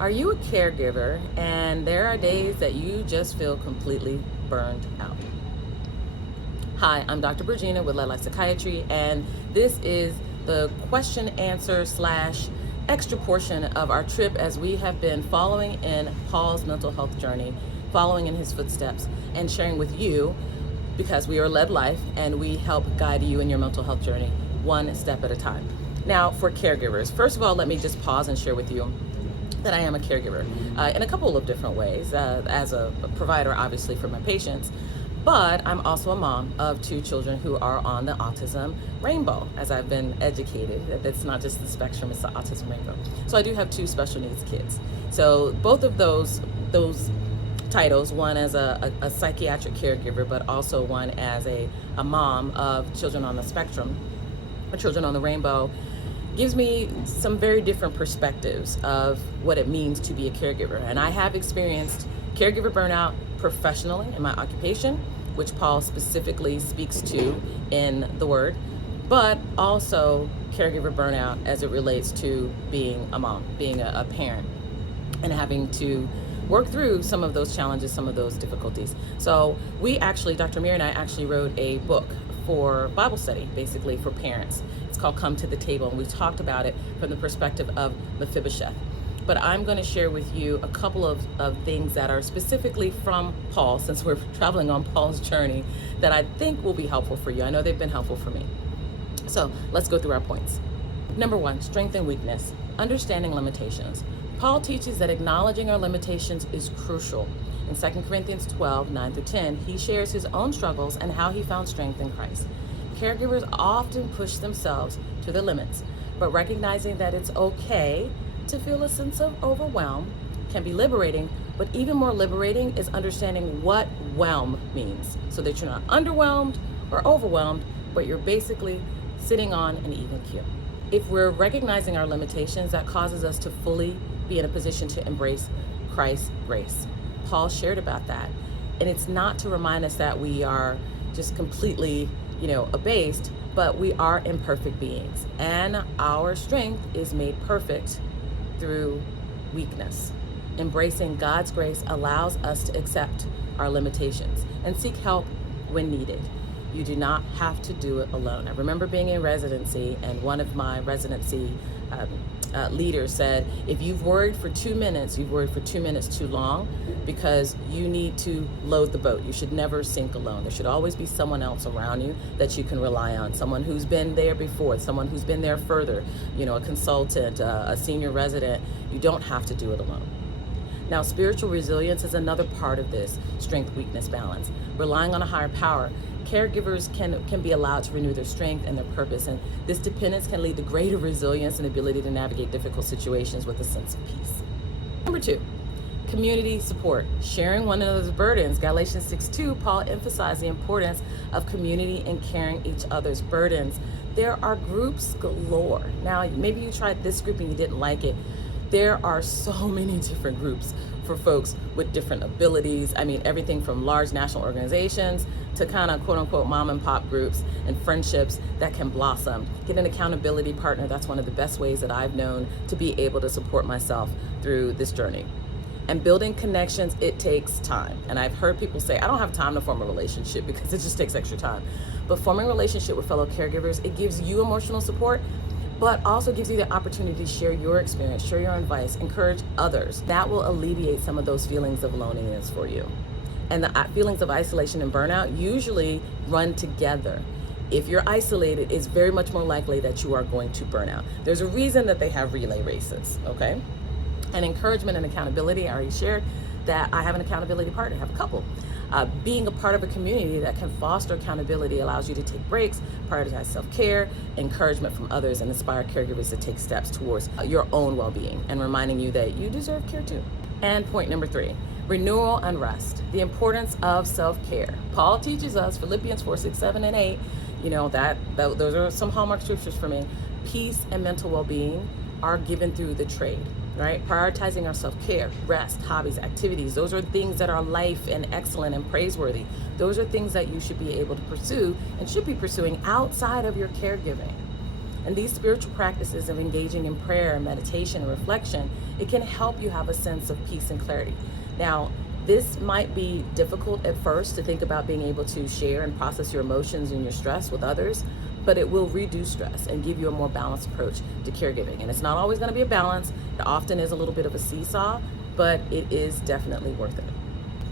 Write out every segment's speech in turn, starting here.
Are you a caregiver and there are days that you just feel completely burned out? Hi, I'm Dr. Bergina with Life Psychiatry, and this is the question answer slash extra portion of our trip as we have been following in Paul's mental health journey, following in his footsteps, and sharing with you because we are led life and we help guide you in your mental health journey one step at a time. Now, for caregivers, first of all, let me just pause and share with you that I am a caregiver in a couple of different ways, as a provider, obviously, for my patients, but I'm also a mom of two children who are on the autism rainbow, as I've been educated. It's not just the spectrum, it's the autism rainbow. So I do have two special needs kids. So both of those titles, one as a psychiatric caregiver, but also one as a mom of children on the spectrum, or children on the rainbow, gives me some very different perspectives of what it means to be a caregiver. And I have experienced caregiver burnout professionally in my occupation, which Paul specifically speaks to in the word, but also caregiver burnout as it relates to being a mom, being a parent, and having to work through some of those challenges, some of those difficulties. So we actually, Dr. Mir and I actually wrote a book for Bible study, basically for parents. It's called Come to the Table, and we talked about it from the perspective of Mephibosheth. But I'm going to share with you a couple of things that are specifically from Paul, since we're traveling on Paul's journey, that I think will be helpful for you. I know they've been helpful for me. So let's go through our points. Number one, strength and weakness, understanding limitations. Paul teaches that acknowledging our limitations is crucial. In 2 Corinthians 12, 9-10, he shares his own struggles and how he found strength in Christ. Caregivers often push themselves to the limits, but recognizing that it's okay to feel a sense of overwhelm can be liberating, but even more liberating is understanding what whelm means, so that you're not underwhelmed or overwhelmed, but you're basically sitting on an even keel. If we're recognizing our limitations, that causes us to fully be in a position to embrace Christ's grace. Paul shared about that. And it's not to remind us that we are just completely, abased, but we are imperfect beings. And our strength is made perfect through weakness. Embracing God's grace allows us to accept our limitations and seek help when needed. You do not have to do it alone. I remember being in residency, and one of my residency leaders said, if you've worried for 2 minutes, you've worried for 2 minutes too long, because you need to load the boat. You should never sink alone. There should always be someone else around you that you can rely on, someone who's been there before, someone who's been there further, a consultant, a senior resident. You don't have to do it alone. Now, spiritual resilience is another part of this strength-weakness balance. Relying on a higher power, caregivers can be allowed to renew their strength and their purpose, and this dependence can lead to greater resilience and ability to navigate difficult situations with a sense of peace. Number two, community support, sharing one another's burdens. Galatians 6:2, Paul emphasized the importance of community and carrying each other's burdens. There are groups galore. Now, maybe you tried this group and you didn't like it. There are so many different groups for folks with different abilities. I mean, everything from large national organizations to kind of quote unquote mom and pop groups and friendships that can blossom. Get an accountability partner. That's one of the best ways that I've known to be able to support myself through this journey. And building connections, it takes time. And I've heard people say, I don't have time to form a relationship because it just takes extra time. But forming a relationship with fellow caregivers, it gives you emotional support, but also gives you the opportunity to share your experience, share your advice, encourage others. That will alleviate some of those feelings of loneliness for you. And the feelings of isolation and burnout usually run together. If you're isolated, it's very much more likely that you are going to burn out. There's a reason that they have relay races, okay? And encouragement and accountability, I already shared that I have an accountability partner, I have a couple. Being a part of a community that can foster accountability allows you to take breaks, prioritize self-care, encouragement from others, and inspire caregivers to take steps towards your own well-being, and reminding you that you deserve care too. And point number three, renewal and rest, the importance of self-care. Paul teaches us, Philippians 4, 6, 7, and 8, those are some hallmark scriptures for me. Peace and mental well-being are given through the trade. Right? Prioritizing our self-care, rest, hobbies, activities. Those are things that are life and excellent and praiseworthy. Those are things that you should be able to pursue and should be pursuing outside of your caregiving. And these spiritual practices of engaging in prayer, meditation, and reflection, it can help you have a sense of peace and clarity. Now, this might be difficult at first to think about being able to share and process your emotions and your stress with others, but it will reduce stress and give you a more balanced approach to caregiving. And it's not always going to be a balance. It often is a little bit of a seesaw, but it is definitely worth it.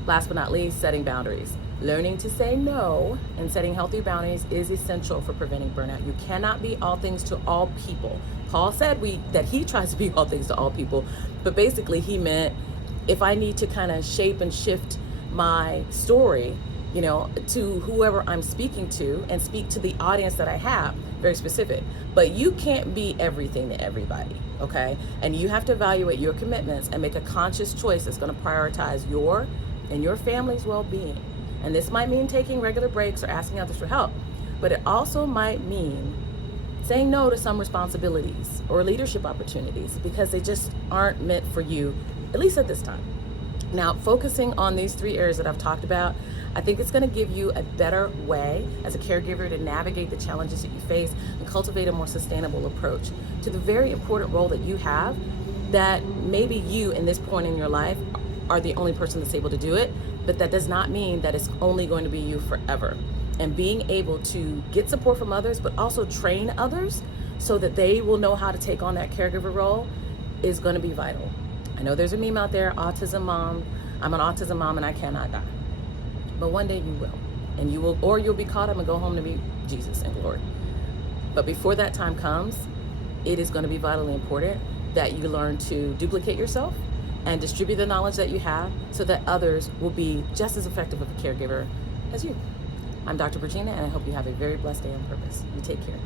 Last but not least, setting boundaries. Learning to say no and setting healthy boundaries is essential for preventing burnout. You cannot be all things to all people. Paul said that he tries to be all things to all people, but basically he meant if I need to kind of shape and shift my story, to whoever I'm speaking to and speak to the audience that I have, very specific. But you can't be everything to everybody, okay? And you have to evaluate your commitments and make a conscious choice that's going to prioritize your and your family's well-being. And this might mean taking regular breaks or asking others for help, but it also might mean saying no to some responsibilities or leadership opportunities because they just aren't meant for you, at least at this time. Now, focusing on these 3 areas that I've talked about, I think it's going to give you a better way as a caregiver to navigate the challenges that you face and cultivate a more sustainable approach to the very important role that you have, that maybe you in this point in your life are the only person that's able to do it, but that does not mean that it's only going to be you forever. And being able to get support from others, but also train others so that they will know how to take on that caregiver role is going to be vital. I know there's a meme out there, autism mom, I'm an autism mom and I cannot die. But one day you will. And you'll be caught up and go home to meet Jesus in glory. But before that time comes, it is going to be vitally important that you learn to duplicate yourself and distribute the knowledge that you have so that others will be just as effective of a caregiver as you. I'm Dr. Bergina, and I hope you have a very blessed day on purpose. You take care.